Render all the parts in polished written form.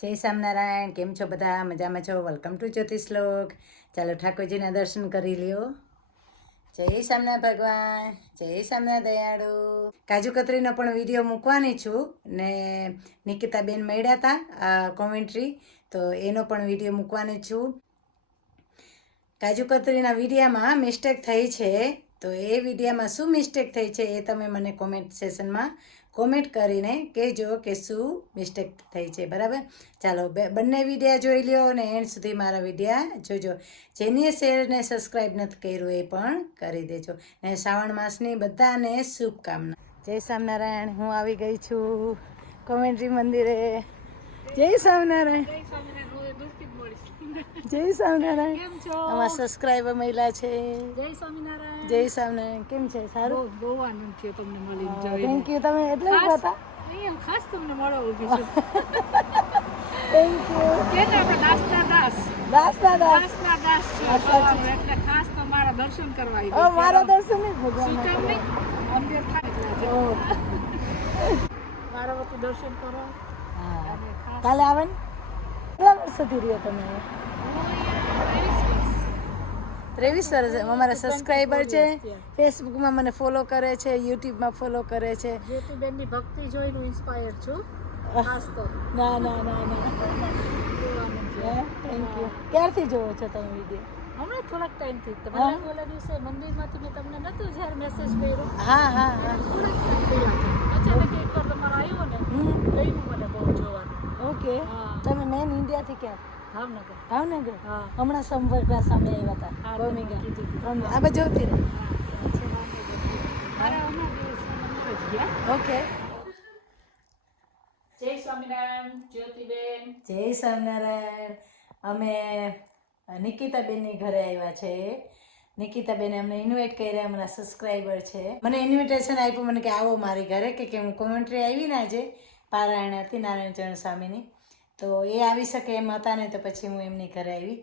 જય સ્વામિનારાયણ. કેમ છો બધા? મજામાં છો? Welcome to Jyotishlok. ચાલો ઠાકોરજીના દર્શન કરી લ્યો. જય સ્વામિનારાયણ ભગવાન, જય સ્વામિનારાયણ દયાળુ. કાજુ કતરીનો પણ વિડીયો મૂકવાની છું ને નિકિતાબેન મળ્યા હતા કોમેન્ટ્રી, તો એનો પણ વિડીયો મૂકવાની છું. કાજુ કતરીના વિડીયામાં મિસ્ટેક થઈ છે, તો એ વિડીયામાં શું મિસ્ટેક થઈ છે એ તમે મને કોમેન્ટ સેશનમાં કોમેન્ટ કરીને કહેજો કે શું મિસ્ટેક થઈ છે. બરાબર, ચાલો બંને વિડીયા જોઈ લ્યો અને એન્ડ સુધી મારા વિડીયા જોજો. જેની શેર ને સબસ્ક્રાઈબ નથી કર્યું એ પણ કરી દેજો. ને શ્રાવણ માસની બધાને શુભકામના. જય સ્વામિનારાયણ. હું આવી ગઈ છું કોમેન્ટ્રી મંદિરે. જય સ્વામિનારાયણ. જય સ્વામિનારાયણ. અમારા સબસ્ક્રાઈબર મહિલા છે. જય સ્વામિનારાયણ. જય સ્વામિનારાયણ. કેમ છે? સારું, બહુ આનંદ થયો તમને મળીને. Thank you. તમે એટલે જ હતા. અહીંયા ખાસ તમને મળવા ઊભી છું. Thank you. કે ને આપણે દાસના દાસ દાસના દાસ. દાસના દાસ છે આ સાચી. એટલે ખાસ તમારા દર્શન કરવા આવી. ઓ મારા દર્શન નહીં ભગવાન. શું કામ નહીં? મંદિર થાય એટલે ઓ મારા વતી દર્શન કરો. હા, અને ખાસ કાલે આવે ને. કેટલા વર્ષથી રહ્યો તમે? 23 વર્ષ. અમારા સબસ્ક્રાઈબર છે, ફેસબુકમાં મને ફોલો કરે છે, યુટ્યુબમાં ફોલો કરે છે. જ્યોતિબેનની ભક્તિ જોઈને ઇન્સ્પાયર છું. ખાસ તો ના ના ના ના, બહુ આનંદ થયો. Thank you. ક્યારથી જોવો છો તમે વિડીયો? હમણાં થોડાક ટાઈમથી તમારા ઓલા દિવસે મંદિરમાંથી મેં તમને નતું જ્યારે મેસેજ કર્યો. હા હા હા. થોડાક ટાઈમ પહેલા છે. અચાનક એકવાર તમારો આવ્યો ને, ગયું મને બહુ જોવાનું. ઓકે. હા. તમે મેન ઇન્ડિયાથી ક્યાં? ભાવનગર. ભાવનગર. હા. હમણાં સંપર્કના સામે આવ્યા હતા. હા, ભૂમિકા. તમે કીધું. આ બાજુ જોતી રહે. મારા હમણાં દિવસમાં મંદિર જ ગયા. ઓકે. જય સ્વામિનારાયણ જ્યોતિબેન. જય સ્વામિનારાયણ. અમે નિકિતાબેનની ઘરે આવ્યા છે. નિકિતાબેને અમને ઇન્વાઇટ કર્યા, અમારા સબસ્ક્રાઈબર છે. મને ઇન્વિટેશન આપ્યું, મને કે આવો મારી ઘરે, કે હું કોમેન્ટ્રી આવી ને આજે પારાયણ હતી નારાયણચરણ સ્વામીની, તો એ આવી શકે એમ હતા ને, તો પછી હું એમની ઘરે આવી.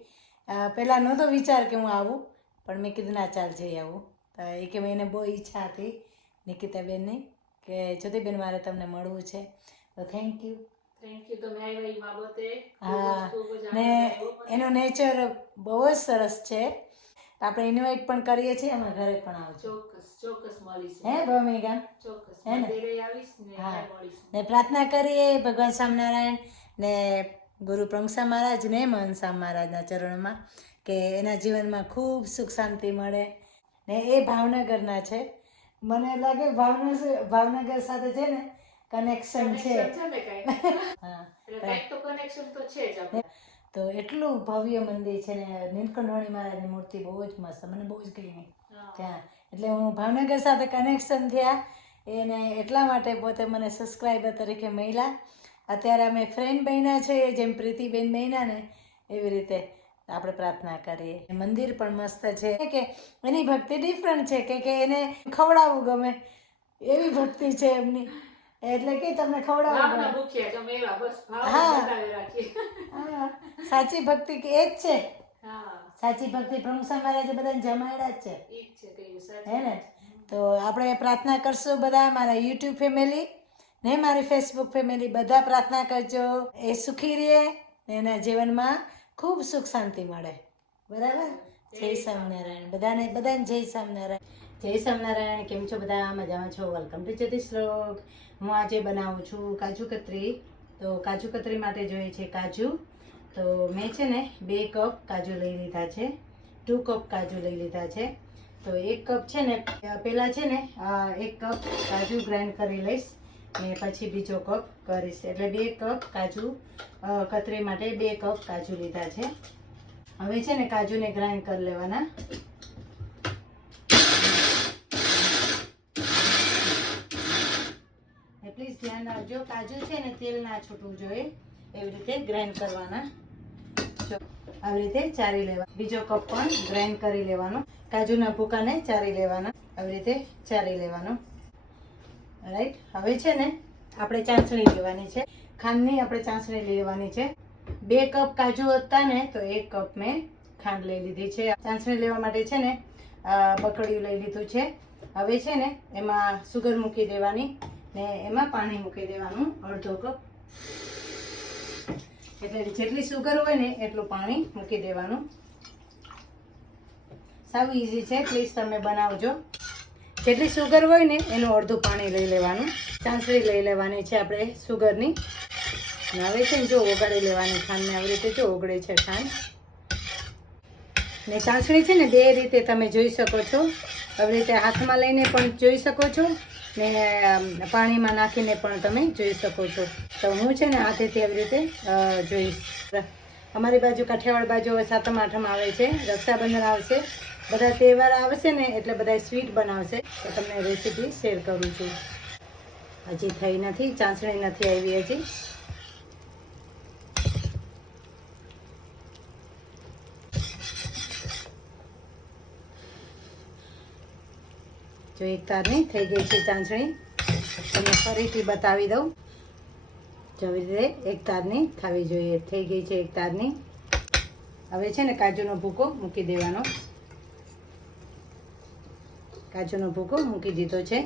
પહેલાં નહોતો વિચાર કે હું આવું, પણ મેં કીધું ના ચાલ જઈ આવું. તો એ કે એને બહુ ઈચ્છા હતી નિકિતાબેનની કે જ્યોતિબેન મારે તમને મળવું છે, તો થેન્ક યુ. Thank you. તમે આવ્યા એ બાબતે. હા, ખૂબ જ ને આનંદ આવ્યો. એનું નેચર બહુ જ સરસ છે. આપણે ઇન્વાઇટ પણ કરીએ છીએ, અમારા ઘરે પણ આવજો. ચોક્કસ મળીશું. હે ભૂમિકા? ચોક્કસ હે ને? મંદિરે આવીશ ને હા. મળીશું. ને પ્રાર્થના કરીએ ભગવાન સ્વામિનારાયણ ને ગુરુ પ્રંગસા મહારાજ ને મહનસા મહારાજના ચરણોમાં કે એના જીવનમાં ખૂબ સુખ શાંતિ મળે. ને એ ભાવનગરના છે. મને લાગે ભાવનગર સાથે છે ને કનેક્શન છે. Connection છે ને કાંઈ. હા, એટલે કાંઈક તો connection તો છે જ આપણે. તો એટલું ભવ્ય મંદિર છે ને, નીલકંઠવાણી મહારાજની મૂર્તિ બહુ જ મસ્ત, મને બહુ જ ગમી હા. ત્યાં. એટલે હું ભાવનગર સાથે કનેક્શન થયા એને એટલા માટે પોતે મને સબસ્ક્રાઈબર તરીકે મળ્યા. અત્યારે અમે ફ્રેન્ડ બન્યા છે, જેમ પ્રીતિબેન બન્યા ને એવી રીતે આપણે પ્રાર્થના કરીએ. મંદિર પણ મસ્ત છે કે એની ભક્તિ ડિફરન્ટ છે કે એને ખવડાવવું ગમે એવી ભક્તિ છે એમની. એટલે કે તમને ખવડાવવું ભાવના ગમે. ભૂખ્યા તમે એવા બસ ભાવ હા. બતાવી રાખીએ. હા, સાચી ભક્તિ કે એ જ છે. હા, સાચી ભક્તિ પ્રભુ મહારાજે બધાને જમાડ્યા જ છે, ઈ જ છે કઈ સાચી હે ને? વાત. તો આપણે પ્રાર્થના કરશું બધા, મારા યુટ્યુબ ફેમિલી ને મારી ફેસબુક ફેમિલી બધા પ્રાર્થના કરજો એ સુખી રહે ને એના જીવનમાં ખૂબ સુખ શાંતિ મળે. બરાબર? જય સ્વામિનારાયણ. બધાને જય સ્વામિનારાયણ. જય સ્વામિનારાયણ. કેમ છો બધા? મજામાં છો? Welcome to Jyotishlok. હું આજે બનાવું છું કાજુ કતરી. તો કાજુ કતરી માટે જોઈએ છે કાજુ. તો મેં છે ને 2 કપ કાજુ લઈ લીધા છે, 2 કપ કાજુ લઈ લીધા છે. તો 1 કપ છે ને પહેલાં છે ને 1 કપ કાજુ ગ્રાઇન્ડ કરી લઈશ ને પછી બીજો કપ કરીશ. એટલે 2 કપ કાજુ કતરી માટે 2 કપ કાજુ લીધા છે. હવે છે ને કાજુને ગ્રાઇન્ડ કરી લેવાના. પ્લીઝ ધ્યાન રાખજો, કાજુ છે ને તેલ ના છૂટવું જોઈએ, એવી રીતે ગ્રાઇન્ડ કરવાના. જો આવી રીતે ચારી લેવા. બીજો કપ પણ ગ્રાઇન્ડ કરી લેવાનો. કાજુના ભૂકાને ચારી લેવાના, આવી રીતે ચારી લેવાનો. રાઈટ. હવે છે ને આપણે ચાસણી લેવાની છે, ખાંડની આપણે ચાસણી લેવાની છે. 2 કપ કાજુ હતા ને તો 1 કપ મેં ખાંડ લઈ લીધી છે. ચાસણી લેવા માટે છે ને બકડિયું લઈ લીધું છે. હવે છે ને એમાં સુગર મૂકી દેવાની ને એમાં પાણી મૂકી દેવાનું 1/2 કપ. એટલે જેટલી સુગર હોય ને એટલું પાણી મૂકી દેવાનું. સાવ ઈઝી છે, પ્લીઝ તમે બનાવજો. જેટલી સુગર હોય ને એનું અડધું પાણી લઈ લેવાનું. ચાસણી લઈ લેવાની છે આપણે સુગરની. હવે છે ને જો ઓગાળી લેવાની ખાંડને. આવી રીતે જો ઓગળે છે ખાંડ. ને ચાસણી છે ને બે રીતે તમે જોઈ શકો છો. આવી રીતે હાથમાં લઈને પણ જોઈ શકો છો ને પાણીમાં નાખીને પણ તમે જોઈ શકો છો. તો હું છે ને હાથેથી આવી રીતે જોઈશ. અમારી બાજુ કાઠિયાવાડ બાજુ હવે સાતમ આઠમ આવે છે, રક્ષાબંધન આવશે, બધા તહેવાર આવશે ને એટલે બધા સ્વીટ બનાવશે. તો તમને રેસીપી શેર કરું છું. હજી થઈ નથી, ચાસણી નથી આવી હજી. જો એક તારની થઈ ગઈ છે ચાસણી. તમને ફરીથી બતાવી દઉં. જેવી રીતે એક તારની થવી જોઈએ. થઈ ગઈ છે એક તારની. હવે છે ને કાજુનો ભૂકો મૂકી દેવાનો. કાજુનો ભૂકો મૂકી દીધો છે.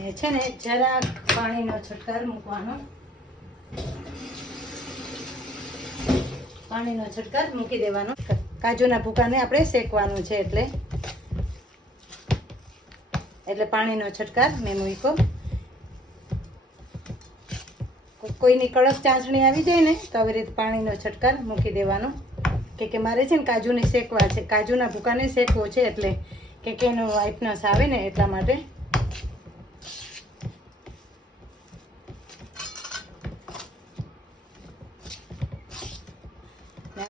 એ છે ને જરાક પાણીનો છટકાર મૂકવાનો. પાણીનો છટકાર મૂકી દેવાનો. કાજુના ભૂકાને આપણે શેકવાનું છે એટલે પાણીનો છટકાર મેં મૂક્યો. કોઈની કડક ચાસણી આવી જાય ને તો આવી રીતે પાણીનો છટકાર મૂકી દેવાનો. કે મારે છે ને કાજુને શેકવા છે, કાજુના ભૂકાને શેકવો છે, એટલે કે એનો વ્હાઇટનેસ આવે ને એટલા માટે